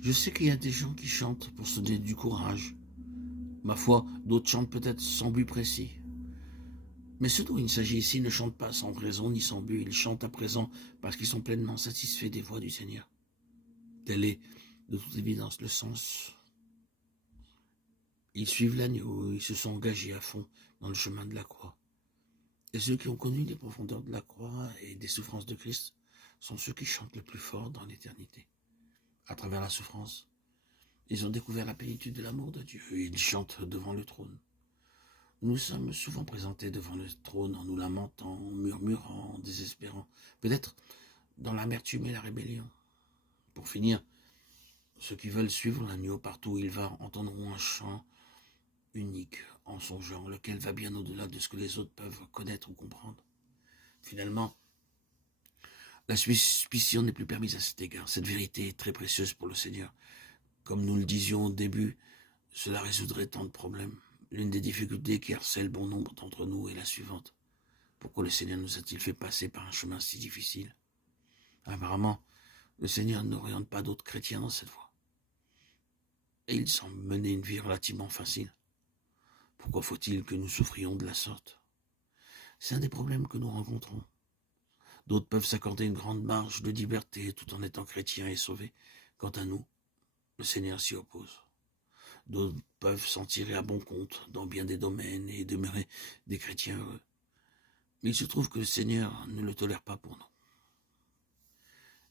Je sais qu'il y a des gens qui chantent pour se donner du courage. Ma foi, d'autres chantent peut-être sans but précis. Mais ceux dont il s'agit ici ne chantent pas sans raison ni sans but. Ils chantent à présent parce qu'ils sont pleinement satisfaits des voix du Seigneur. Tel est, de toute évidence, le sens. Ils suivent l'agneau, ils se sont engagés à fond dans le chemin de la croix. Et ceux qui ont connu les profondeurs de la croix et des souffrances de Christ sont ceux qui chantent le plus fort dans l'éternité. À travers la souffrance, ils ont découvert la plénitude de l'amour de Dieu et ils chantent devant le trône. Nous sommes souvent présentés devant le trône en nous lamentant, en murmurant, en désespérant, peut-être dans l'amertume et la rébellion. Pour finir, ceux qui veulent suivre l'agneau partout où il va entendront un chant unique en son genre, lequel va bien au-delà de ce que les autres peuvent connaître ou comprendre. Finalement, la suspicion n'est plus permise à cet égard. Cette vérité est très précieuse pour le Seigneur. Comme nous le disions au début, cela résoudrait tant de problèmes. L'une des difficultés qui harcèle bon nombre d'entre nous est la suivante. Pourquoi le Seigneur nous a-t-il fait passer par un chemin si difficile? Apparemment, le Seigneur n'oriente pas d'autres chrétiens dans cette voie. Et il semble mener une vie relativement facile. Pourquoi faut-il que nous souffrions de la sorte? C'est un des problèmes que nous rencontrons. D'autres peuvent s'accorder une grande marge de liberté tout en étant chrétiens et sauvés. Quant à nous, le Seigneur s'y oppose. D'autres peuvent s'en tirer à bon compte dans bien des domaines et demeurer des chrétiens heureux. Mais il se trouve que le Seigneur ne le tolère pas pour nous.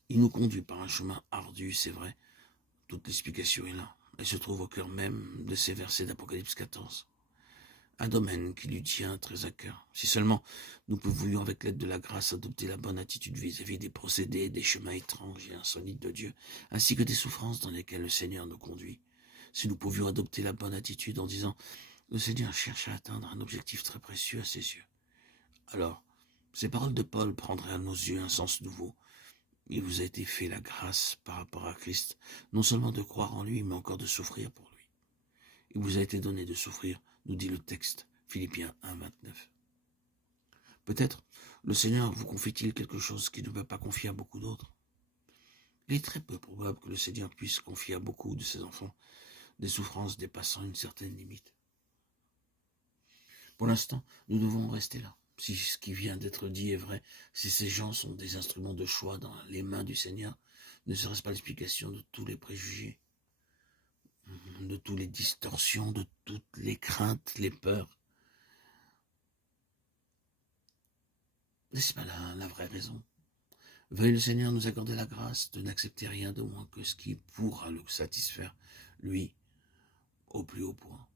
Il nous conduit par un chemin ardu, c'est vrai. Toute l'explication est là. Elle se trouve au cœur même de ces versets d'Apocalypse 14. Un domaine qui lui tient très à cœur. Si seulement nous pouvions, avec l'aide de la grâce, adopter la bonne attitude vis-à-vis des procédés, des chemins étranges et insolites de Dieu, ainsi que des souffrances dans lesquelles le Seigneur nous conduit. Si nous pouvions adopter la bonne attitude en disant « Le Seigneur cherche à atteindre un objectif très précieux à ses yeux », alors ces paroles de Paul prendraient à nos yeux un sens nouveau. Il vous a été fait la grâce par rapport à Christ, non seulement de croire en lui, mais encore de souffrir pour lui. Il vous a été donné de souffrir, nous dit le texte, Philippiens 1, 29. Peut-être le Seigneur vous confie-t-il quelque chose qu'il ne va pas confier à beaucoup d'autres. Il est très peu probable que le Seigneur puisse confier à beaucoup de ses enfants des souffrances dépassant une certaine limite. Pour l'instant, nous devons rester là. Si ce qui vient d'être dit est vrai, si ces gens sont des instruments de choix dans les mains du Seigneur, ne serait-ce pas l'explication de tous les préjugés, de toutes les distorsions, de toutes les craintes, les peurs? N'est-ce pas la vraie raison? Veuille le Seigneur nous accorder la grâce de n'accepter rien de moins que ce qui pourra le satisfaire, lui, au plus haut point.